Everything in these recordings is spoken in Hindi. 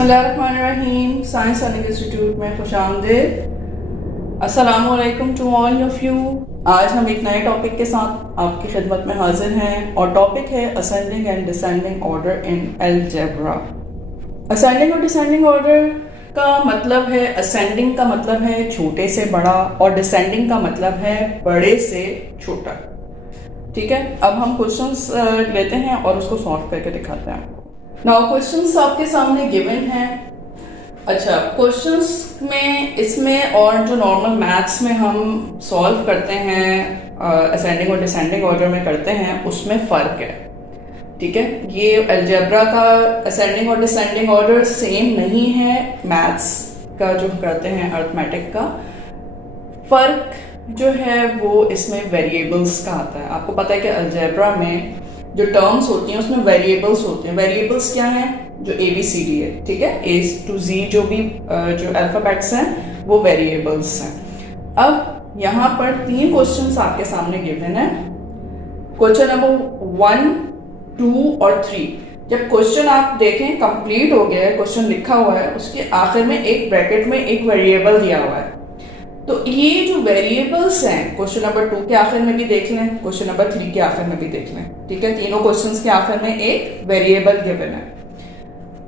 बिस्मिल्लाहिर्रहमानिर्रहीम। साइंस लर्निंग इंस्टीट्यूट में खुशामदीद। अस्सलामु अलैकुम टू ऑल ऑफ यू। आज हम एक नए टॉपिक के साथ आपकी खिदमत में हाजिर हैं और टॉपिक है ascending and descending order in algebra. Ascending और डिसेंडिंग ऑर्डर का मतलब है, असेंडिंग का मतलब है छोटे से बड़ा और डिसेंडिंग का मतलब है बड़े से छोटा। ठीक है, अब हम क्वेश्चंस लेते हैं और उसको सॉल्व करके दिखाते हैं। नाउ क्वेश्चंस आपके सामने गिवन हैं। अच्छा, क्वेश्चंस में इसमें और जो नॉर्मल मैथ्स में हम सॉल्व करते हैं असेंडिंग और डिसेंडिंग ऑर्डर में करते हैं उसमें फ़र्क है। ठीक है, ये अलजेब्रा का असेंडिंग और डिसेंडिंग ऑर्डर सेम नहीं है मैथ्स का जो करते हैं अर्थमेटिक का। फ़र्क जो है वो इसमें वेरिएबल्स का आता है। आपको पता है कि अलजेब्रा में जो टर्म्स होती हैं उसमें वेरिएबल्स होते हैं। वेरिएबल्स क्या हैं? जो ABCD है, ठीक है, A to Z जो भी जो अल्फाबेट्स हैं वो वेरिएबल्स हैं। अब यहाँ पर 3 क्वेश्चंस आपके सामने गिवन है। क्वेश्चन नंबर 1, 2 और 3। जब क्वेश्चन आप देखें कंप्लीट हो गया है, क्वेश्चन लिखा हुआ है, उसके आखिर में एक ब्रैकेट में एक वेरिएबल दिया हुआ है। तो ये जो वेरिएबल्स हैं क्वेश्चन नंबर 2 के आखिर में भी देख लें, क्वेश्चन नंबर 3 के आखिर में भी देख लें। ठीक है, तीनों क्वेश्चंस के आखिर में एक वेरिएबल गिवन है।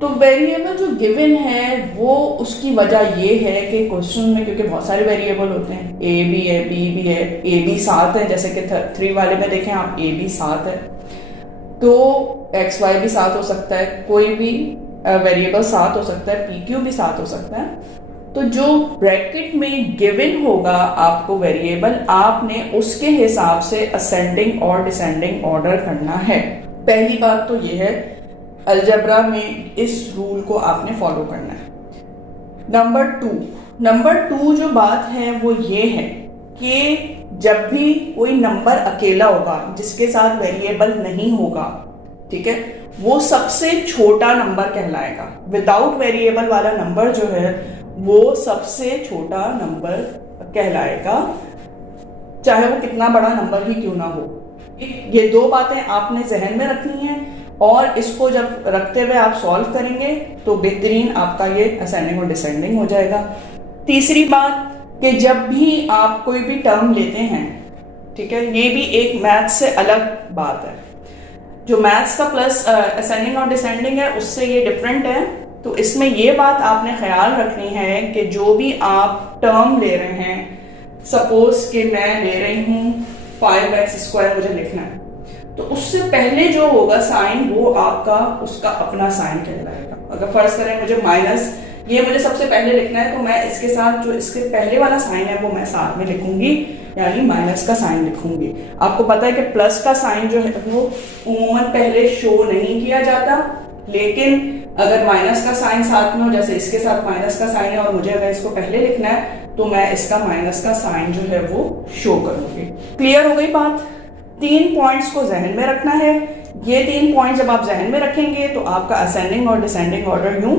तो वेरिएबल जो गिवन है वो उसकी वजह ये है कि क्वेश्चन में क्योंकि बहुत सारे वेरिएबल होते हैं, A भी है, B भी है, A B 7 है, जैसे कि 3 वाले में देखें आप A B 7 है, तो XY भी 7 हो सकता है, कोई भी वेरिएबल 7 हो सकता है, PQ भी 7 हो सकता है। तो जो ब्रैकेट में गिवन होगा आपको वेरिएबल, आपने उसके हिसाब से असेंडिंग और डिसेंडिंग ऑर्डर करना है। पहली बात तो ये है, अलजेब्रा में इस रूल को आपने फॉलो करना है। नंबर टू जो बात है वो ये है कि जब भी कोई नंबर अकेला होगा जिसके साथ वेरिएबल नहीं होगा, ठीक है, वो सबसे छोटा नंबर कहलाएगा। विदाउट वेरिएबल वाला नंबर जो है वो सबसे छोटा नंबर कहलाएगा, चाहे वो कितना बड़ा नंबर ही क्यों ना हो। ये 2 बातें आपने जहन में रखनी है और इसको जब रखते हुए आप सॉल्व करेंगे तो बेहतरीन आपका ये असेंडिंग और डिसेंडिंग हो जाएगा। तीसरी बात कि जब भी आप कोई भी टर्म लेते हैं, ठीक है, ये भी एक मैथ्स से अलग बात है। जो मैथ्स का प्लस असेंडिंग और डिसेंडिंग है उससे ये डिफरेंट है। तो इसमें ये बात आपने ख्याल रखनी है कि जो भी आप टर्म ले रहे हैं, सपोज कि मैं ले रही हूँ 5x² मुझे लिखना है, तो उससे पहले जो होगा साइन वो आपका उसका अपना साइन कहलाएगा। अगर फर्ज करें मुझे माइनस, ये मुझे सबसे पहले लिखना है, तो मैं इसके साथ जो इसके पहले वाला साइन है वो मैं साथ में लिखूंगी, यानी माइनस का साइन लिखूंगी। आपको पता है कि प्लस का साइन जो है वो उम्मूमन पहले शो नहीं किया जाता, लेकिन अगर माइनस का साइन साथ में हो, जैसे इसके साथ माइनस का साइन है और मुझे अगर इसको पहले लिखना है तो मैं इसका माइनस का साइन जो है वो शो करूंगी। क्लियर हो गई बात? 3 पॉइंट्स को जहन में रखना है। ये 3 पॉइंट जब आप जहन में रखेंगे तो आपका असेंडिंग और डिसेंडिंग ऑर्डर यूं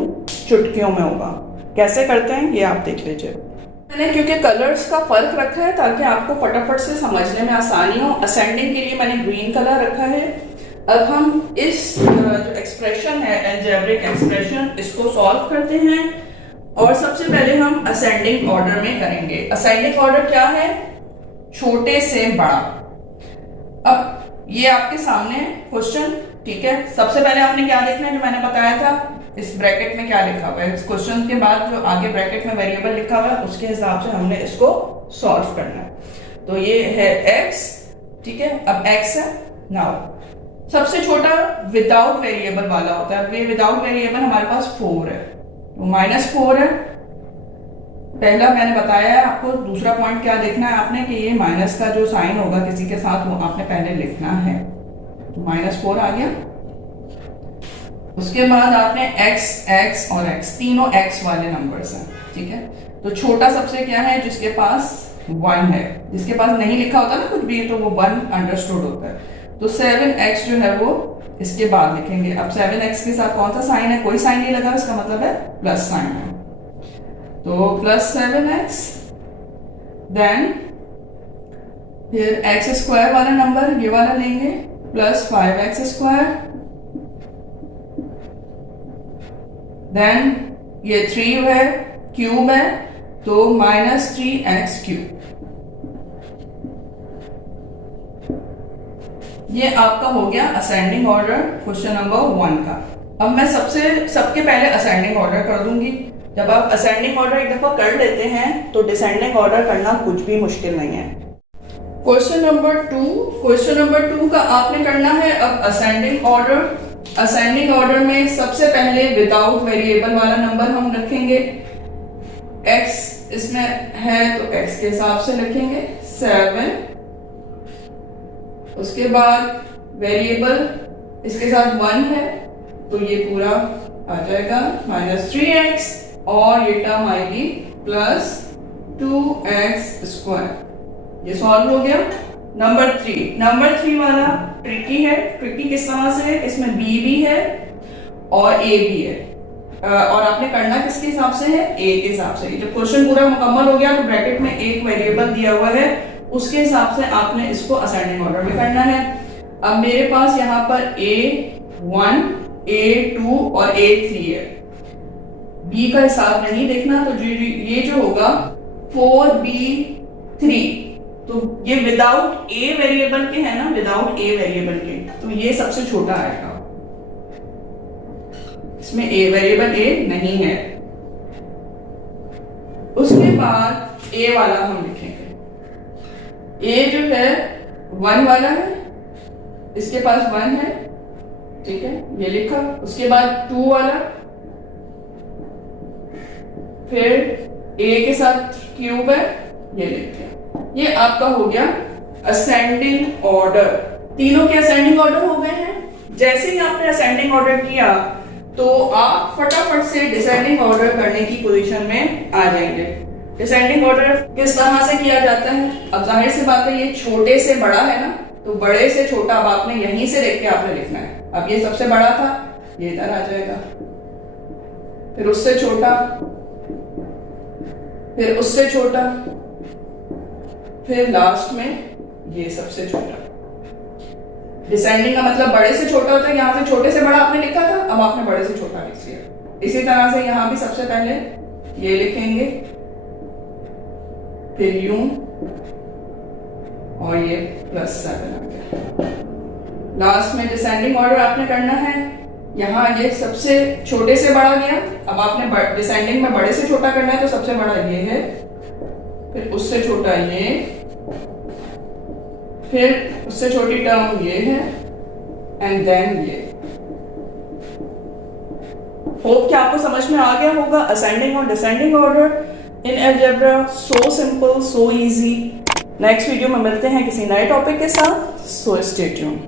चुटकियों में होगा। कैसे करते हैं ये आप देख लीजिए। मैंने क्योंकि कलर्स का फर्क रखा है ताकि आपको फटाफट से समझने में आसानी हो। असेंडिंग के लिए मैंने ग्रीन कलर रखा है। अब हम इस जो एक्सप्रेशन है अलजेब्रिक एक्सप्रेशन, इसको सॉल्व करते हैं और सबसे पहले हम असेंडिंग ऑर्डर में करेंगे। असेंडिंग ऑर्डर क्या है? छोटे से बड़ा। अब ये आपके सामने क्वेश्चन, ठीक है, सबसे पहले आपने क्या देखना है, जो मैंने बताया था इस ब्रैकेट में क्या लिखा हुआ है। इस क्वेश्चन के बाद जो आगे ब्रैकेट में वेरिएबल लिखा हुआ है उसके हिसाब से हमने इसको सॉल्व करना है। तो ये है x, ठीक है, अब x है। नाउ सबसे छोटा विदाउट वेरिएबल वाला होता है। ये विदाउट वेरिएबल हमारे पास 4 है, तो -4 है। पहला मैंने बताया है आपको। दूसरा पॉइंट क्या देखना है आपने कि ये माइनस का जो साइन होगा किसी के साथ वो आपने पहले लिखना है। तो -4 आ गया। उसके बाद आपने x और x, तीनों x वाले नंबर्स हैं, ठीक है। तो छोटा सबसे क्या है? जिसके पास 1 है। जिसके पास नहीं लिखा होता ना कुछ भी तो वो 1 अंडरस्टूड होता है। तो 7x जो है वो इसके बाद लिखेंगे। अब 7x के साथ कौन सा साइन है? कोई साइन नहीं लगा, इसका मतलब है प्लस साइन है। तो +7x, देन फिर x² वाला नंबर ये वाला लेंगे, +5x², देन ये 3 है, क्यूब है, तो -3x³। ये आपका हो गया असेंडिंग ऑर्डर क्वेश्चन नंबर 1 का। अब मैं सबके पहले असेंडिंग ऑर्डर कर दूंगी। जब आप असेंडिंग ऑर्डर एक दफा कर लेते हैं तो डिसेंडिंग ऑर्डर करना कुछ भी मुश्किल नहीं है। क्वेश्चन नंबर 2 का आपने करना है अब असेंडिंग ऑर्डर। असेंडिंग ऑर्डर में सबसे पहले विदाउट वेरिएबल वाला नंबर हम रखेंगे। x इसमें है तो x के हिसाब से लिखेंगे 7। उसके बाद वेरिएबल इसके साथ 1 है तो ये पूरा आ जाएगा -3x और ये टर्म आएगी +2x²। ये सॉल्व हो गया। नंबर 3 वाला ट्रिकी है। ट्रिकी किस तरह से है, इसमें b भी है और a भी है और आपने करना किसके हिसाब से है, a के हिसाब से। जब क्वेश्चन पूरा मुकम्मल हो गया तो ब्रैकेट में एक वेरिएबल दिया हुआ है, उसके हिसाब से आपने इसको असेंडिंग ऑर्डर में करना है। अब मेरे पास यहाँ पर A1, A2 और A3 है। B का हिसाब नहीं देखना, तो ये जो होगा 4B3, तो ये विदाउट A वेरिएबल के है ना, विदाउट A वेरिएबल के, तो ये सबसे छोटा आएगा। इसमें A वेरिएबल A नहीं है। उसके बाद A वाला हम लिखेंगे। A जो है 1 वाला है, इसके पास 1 है, ठीक है, ये लिखा। उसके बाद 2 वाला, फिर A के साथ क्यूब है, ये लिखे। ये आपका हो गया असेंडिंग ऑर्डर। तीनों के असेंडिंग ऑर्डर हो गए हैं। जैसे ही आपने असेंडिंग ऑर्डर किया तो आप फटाफट से डिसेंडिंग ऑर्डर करने की पोजीशन में आ जाएंगे। डिसेंडिंग ऑर्डर किस तरह से किया जाता है, अब जाहिर सी बात है ये छोटे से बड़ा है ना, तो बड़े से छोटा अब आपने यहीं से देख के आपने लिखना है। अब ये सबसे बड़ा था, ये इधर आ जाएगा, फिर उससे छोटा, फिर उससे छोटा, फिर लास्ट में ये सबसे छोटा। डिसेंडिंग का मतलब बड़े से छोटा होता है। यहां से छोटे से बड़ा आपने लिखा था, अब आपने बड़े से छोटा लिख दिया। इसी तरह से यहां भी सबसे पहले ये लिखेंगे, फिर यूं, और ये +7 आ गया। लास्ट में डिसेंडिंग ऑर्डर आपने करना है। यहाँ ये सबसे छोटे से बड़ा गया, अब आपने डिसेंडिंग में बड़े से छोटा करना है, तो सबसे बड़ा ये है, फिर उससे छोटा ये, फिर उससे छोटी टर्म ये है, एंड देन ये। होप कि आपको समझ में आ गया होगा असेंडिंग और descending order in algebra. So simple, so easy. Next video में मिलते हैं किसी नए टॉपिक के साथ। So stay tuned.